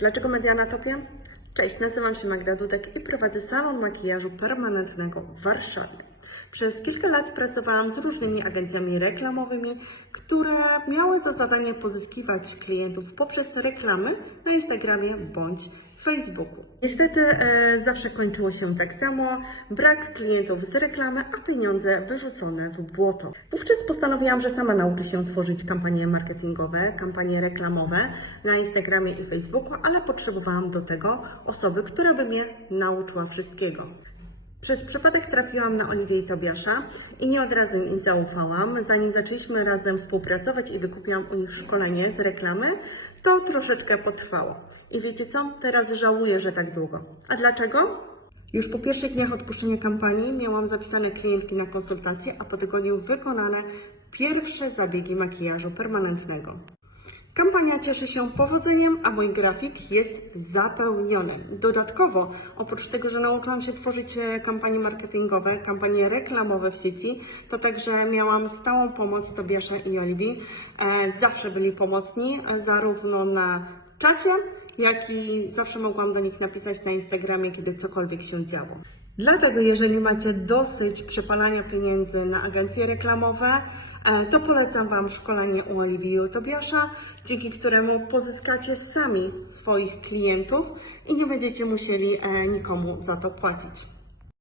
Dlaczego media na topie? Cześć, nazywam się Magda Dudek i prowadzę salon makijażu permanentnego w Warszawie. Przez kilka lat pracowałam z różnymi agencjami reklamowymi, które miały za zadanie pozyskiwać klientów poprzez reklamy na Instagramie bądź Facebooku. Niestety e, zawsze kończyło się tak samo, brak klientów z reklamy, a pieniądze wyrzucone w błoto. Wówczas postanowiłam, że sama nauczę się tworzyć kampanie marketingowe, kampanie reklamowe na Instagramie i Facebooku, ale potrzebowałam do tego osoby, która by mnie nauczyła wszystkiego. Przez przypadek trafiłam na Oliwię i Tobiasza i nie od razu im zaufałam. Zanim zaczęliśmy razem współpracować i wykupiłam u nich szkolenie z reklamy, to troszeczkę potrwało. I wiecie co? Teraz żałuję, że tak długo. A dlaczego? Już po pierwszych dniach odpuszczenia kampanii miałam zapisane klientki na konsultacje, a po tygodniu wykonane pierwsze zabiegi makijażu permanentnego. Kampania cieszy się powodzeniem, a mój grafik jest zapełniony. Dodatkowo, oprócz tego, że nauczyłam się tworzyć e, kampanie marketingowe, kampanie reklamowe w sieci, to także miałam stałą pomoc Tobiasza i Oliwii. E, zawsze byli pomocni, e, zarówno na czacie, jak i zawsze mogłam do nich napisać na Instagramie, kiedy cokolwiek się działo. Dlatego, jeżeli macie dosyć przepalania pieniędzy na agencje reklamowe, e, to polecam Wam szkolenie u Oliwii Tobiasza, dzięki któremu pozyskacie sami swoich klientów i nie będziecie musieli e, nikomu za to płacić.